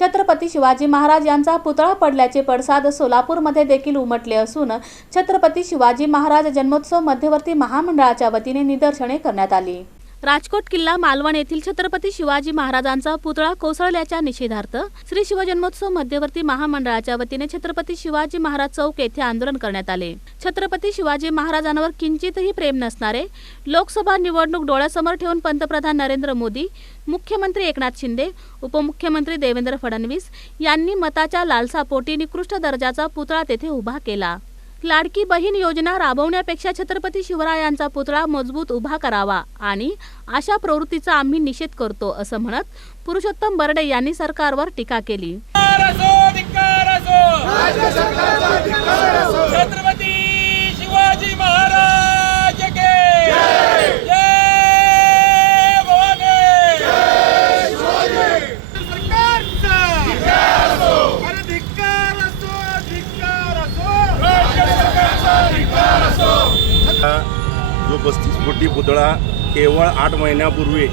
छत्रपती शिवाजी महाराज यांचा पुतळा पडल्याचे पडसाद सोलापूरमध्ये देखील उमटले असून छत्रपती शिवाजी महाराज जन्मोत्सव मध्यवर्ती महामंडळाच्या वतीने निदर्शने करण्यात आली. राजकोट किल्ला मालवण येथील छत्रपती शिवाजी महाराजांचा पुतळा कोसळल्याच्या निषेधार्थ श्री शिवजन्मोत्सव मध्यवर्ती महामंडळाच्या वतीने छत्रपती शिवाजी महाराज चौक येथे आंदोलन करण्यात आले. छत्रपती शिवाजी महाराजांवर किंचितही प्रेम नसणारे लोकसभा निवडणूक डोळ्यासमोर ठेवून पंतप्रधान नरेंद्र मोदी मुख्यमंत्री एकनाथ शिंदे उपमुख्यमंत्री देवेंद्र फडणवीस यांनी मताच्या लालसापोटी निकृष्ट दर्जाचा पुतळा तेथे उभा केला. लाडकी बहीण योजना राबवण्यापेक्षा छत्रपती शिवरायांचा पुतळा मजबूत उभा करावा आणि अशा प्रवृत्तीचा आम्ही निषेध करतो असं म्हणत पुरुषोत्तम बर्डे यांनी सरकारवर टीका केली धिक्कार असो, धिक्कार असो. छत्रपती शिवाजी महाराज के जय भवानी सरकारचा अरे धिक्कार असो धिक्कार असो हा जो पस्तीस फुटी पुतळा केवळ आठ महिन्यापूर्वी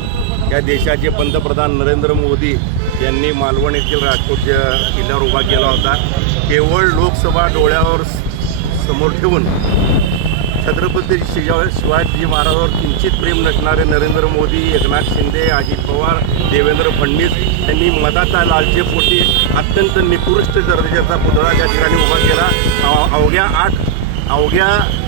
या देशाचे पंतप्रधान नरेंद्र मोदी यांनी मालवण येथील राजकोटच्या किल्ल्यावर उभा केला होता केवळ लोकसभा डोळ्यावर स- समोर ठेवून छत्रपती शिजा शिवाजी महाराजांवर किंचित प्रेम नसणारे नरेंद्र मोदी एकनाथ शिंदे अजित पवार देवेंद्र फडणवीस यांनी मताचा लालचेपोटी अत्यंत निकृष्ट दर्जाचा पुतळा त्या ठिकाणी उभा केला. अवघ्या आठ अवघ्या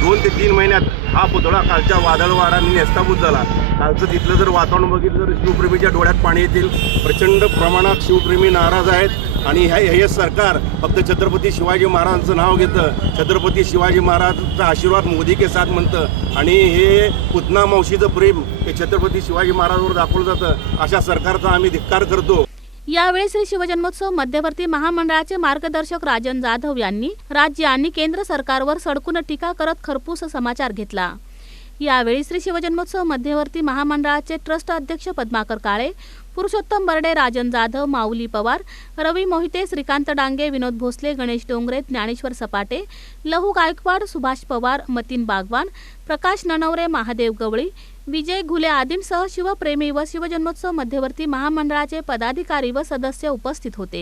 दोन ते तीन महिन्यात हा पुतळा कालच्या वादळवाडाने नेस्ताभूत झाला. कालचं तिथलं जर वातावरण बघितलं तर शिवप्रेमीच्या डोळ्यात पाणी येतील. प्रचंड प्रमाणात शिवप्रेमी नाराज आहेत आणि हे हे सरकार फक्त छत्रपती शिवाजी महाराजांचं नाव घेतं. छत्रपती शिवाजी महाराजांचा आशीर्वाद मोदी के साथ म्हणतं. आणि हे पुतना मावशीचं प्रेम हे छत्रपती शिवाजी महाराजांवर दाखवलं जातं. अशा सरकारचा आम्ही धिक्कार करतो. यावेळी श्री शिवजन्मोत्सव मध्यवर्ती महामंडळाचे मार्गदर्शक राजन जाधव यांनी राज्य आणि केंद्र सरकारवर सडकून टीका करत खरपूस समाचार घेतला. यावेळी श्री शिवजन्मोत्सव मध्यवर्ती महामंडळाचे ट्रस्ट अध्यक्ष पद्माकर काळे पुरुषोत्तम बर्डे राजन जाधव माऊली पवार रवी मोहिते श्रीकांत डांगे विनोद भोसले गणेश डोंगरे ज्ञानेश्वर सपाटे लहू गायकवाड सुभाष पवार मतीन बागवान प्रकाश ननवरे महादेव गवळी विजय घुले आदींसह शिवप्रेमी व शिवजन्मोत्सव मध्यवर्ती महामंडळाचे पदाधिकारी व सदस्य उपस्थित होते.